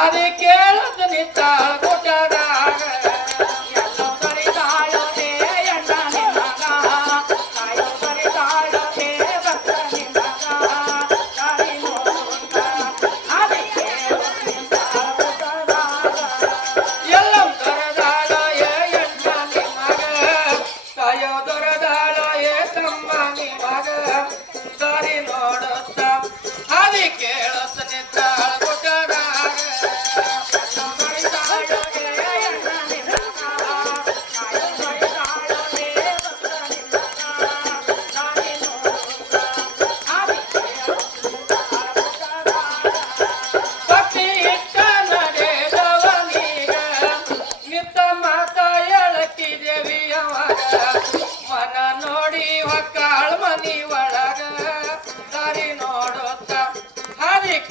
ಹಾದಿ ಕೇಳದ ನಿತ್ತಾಳ ಗುಡ್ಡದಾಗ ಎಲ್ಲೋ ಬರಿದಾಳೋ ಹೇ ಅಣ್ಣ ನಿಮಗ ಕಾಯೋ ಬರಿದಾಳೋ ಹೇ ಭಕ್ತ ನಿಮಗ ದಾರಿ ನೋಡುತ್ತ ಹಾದಿ ಕೇಳದ ನಿತ್ತಾಳ ಗುಡ್ಡದಾಗ ಎಲ್ಲೋ ದೊರದಾಳೋ ಹೇ ಅಣ್ಣ ನಿಮಗ ಕಾಯೋ ದೊರದಾಳೋ ಹೇ ತಮ್ಮ ನಿಮಗ ದಾರಿ ನೋಡುತ್ತ ಹಾದಿ ಕೇಳದ ನಿತ್ತಾಳ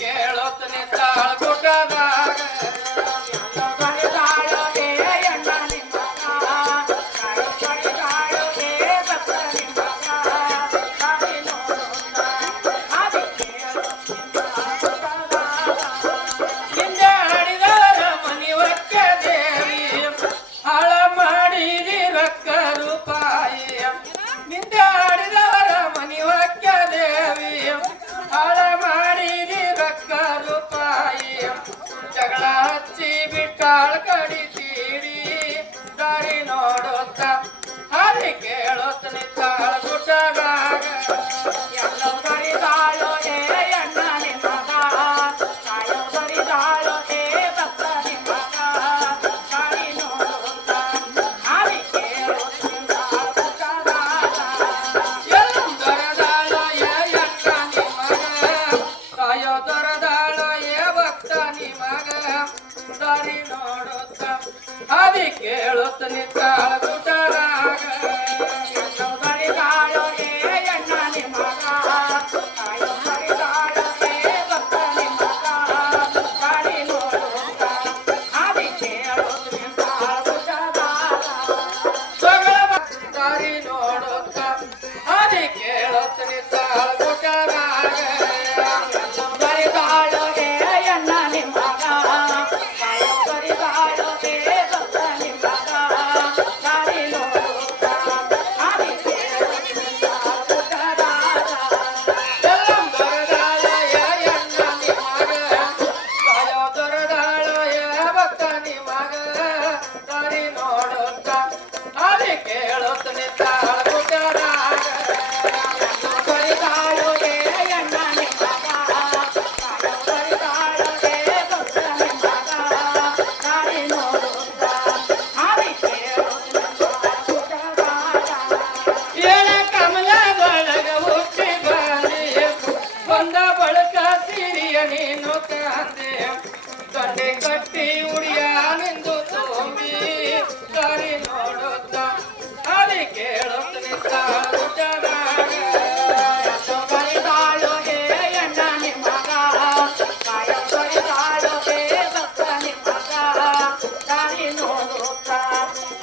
ಕೇಳೋತನೆ ತಾಳ ಗುಡ್ಡದಾಗ ಬರಿದಾಳೋ ಹೇ ಅಣ್ಣ ನಿಮಗ ಕಾಯೋ ಬರಿದಾಳೋ ಹೇ ಭಕ್ತ ನಿಮಗ ದಾರಿ ನೋಡುತ್ತ ಹಾದಿ ಕೇಳೋತನೆ ತಾಳ ಗುಡ್ಡದಾಗ ಹಿಂದೆ ಹಡಿದವರ ಮನಿವಕ್ಕೆ ದೇವಿ ಹಾಳ ಮಾಡಿದಿ ರೊಕ್ಕ ರೂಪಾಯಿ ಹಿಂದೆ ಹಡಿದವರ ಮನಿವಕ್ಕೆ ದೇವಿ ಹಾಳ ರೂಪಾಯಿ ಜಗಳ ಹಚ್ಚಿ ಬಿಟ್ಟಾಳ ಕಡಿತೀರಿ ದಾರಿ ನೋಡುತ್ತ ಹಾದಿ ಕೇಳುತ್ತನೆ ತಾಳ ಗುಡ್ಡದಾಗ ಎಲ್ಲೋ ಬರಿದಾಳೋ ಹೇ ಅಣ್ಣ ನಿಮಗ ಕಾಯೋ ಬರಿದಾಳೋ ಹೇ ಭಕ್ತ ನಿಮಗ ದಾರಿ ನೋಡುತ್ತ ಹಾದಿ ಕೇಳುತ್ತನೆ ತಾಳ ಗುಡ್ಡದಾಗ ಎಲ್ಲೋ ದೊರದಾಳೋ ಹೇ ಅಣ್ಣ ನಿಮಗ ಕಾಯೋ ದೊರದಾಳೋ ಹೇ ಭಕ್ತ ನಿಮಗ ದಾರಿ ನೋಡುತ್ತ ಹಾದಿ ಕೇಳುತ್ತನೆ ತಾಳ ಗುಡ್ಡದಾಗ ಎಲ್ಲೋ ಬರಿದಾಳೋ ಹೇ ಅಣ್ಣ ನಿಮಗ ಕಾಯೋ ಬರಿದಾಳೋ ಹೇ ಭಕ್ತ ನಿಮಗ ದಾರಿ ನೋಡುತ್ತ ಹಾದಿ ಕೇಳುತ್ತನೆ ತಾಳ ಗುಡ್ಡದಾಗ ದಾರಿ ನೋಡುತ್ತ ಹಾದಿ ಕೇಳುತ್ತನೆ ತಾಳ ಗುಡ್ಡದಾಗ ಬರಿದಾಳೋ ಹೇ ಅಣ್ಣ ನಿಮಗ ಕಾಯೋ ಬರಿದಾಳೋ ಹೇ ಭಕ್ತ ನಿಮಗ ದಾರಿ ನೋಡುತ್ತ ಹಾದಿ ಕೇಳುತ್ತನೆ ತಾಳ ಗುಡ್ಡದಾಗ ಎಲ್ಲೋ ದೊರದಾಳೋ ಹೇ ಅಣ್ಣ ನಿಮಗ ಕಾಯೋ ದೊರದಾಳೋ ಹೇ ಭಕ್ತ ನಿಮಗ ದಾರಿ ನೋಡುತ್ತ ಹಾದಿ ಕೇಳುತ್ತನೆ ತಾಳ ಗುಡ್ಡದಾಗ ಬರಿದಾಳೋ ಹೇ ಅಣ್ಣ ನಿಮಗ ಕಾಯೋ ಬರಿದಾಳೋ ಹೇ ಭಕ್ತ ನಿಮಗ ದಾರಿ ನೋಡುತ್ತ ಹಾದಿ ಕೇಳುತ್ತನೆ ತಾಳ ಗುಡ್ಡದಾಗ ಏನ ಕಮಲದೊಳಗ ಹುಟ್ಟಿ ಬಂದಿ ಬಂದ ಬಳಕ ಸಿರಿಯ ನೀನು ಕಾಂದೆ ಗಂಡೆ ಕಟ್ಟಿ ಉಡಿಯ ನಿಂದು ತುಂಬಿ ದಾರಿ ನೋಡುತ್ತ ಹಾದಿ ಕೇಳುತ್ತನೆ ತಾಳ ಗುಡ್ಡದಾಗ ಎಲ್ಲೋ ಬರಿದಾಳೋ ಹೇ ಅಣ್ಣ ನಿಮಗ ಕಾಯೋ ಬರಿದಾಳೋ ಹೇ ಭಕ್ತ ನಿಮಗ ದಾರಿ ನೋಡುತ್ತ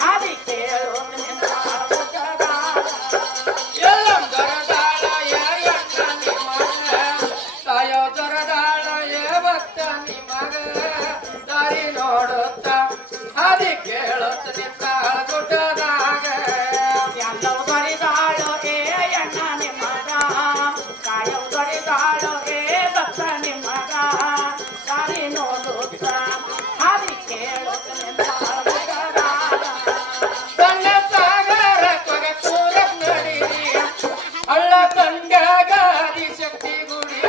ಹಾದಿ ಕೇಳುತ್ತನೆ ತಾಳ ಗುಡ್ಡದಾಗ ಎಲ್ಲೋ ದೊರದಾಳೋ ಹೇ ಅಣ್ಣ ನಿಮಗ ಕಾಯೋ ದೊರದಾಳೋ ಹೇ ಭಕ್ತ ನಿಮಗ ದಾರಿ ನೋಡುತ್ತ ಹಾದಿ ಕೇಳುತ್ತನೆ ತಾಳ ಗುಡ್ಡದಾಗ ಎಲ್ಲೋ ಬರಿದಾಳೋ ಹೇ ಅಣ್ಣ ನಿಮಗ ಕಾಯೋ ಬರಿದಾಳೋ ಹೇ ಭಕ್ತ ನಿಮಗ ದಾರಿ ನೋಡುತ್ತ ಹಾದಿ ಕೇಳುತ್ತನೆ ತಾಳ ಗುಡ್ಡದಾಗ ಗಂಗ ಸಾಗರ ಕೊಗತೂರ ನಡಿರಿ ಹಳ್ಳ ಕಂಡಾಗ ಆದಿಶಕ್ತಿ ಗುಡಿ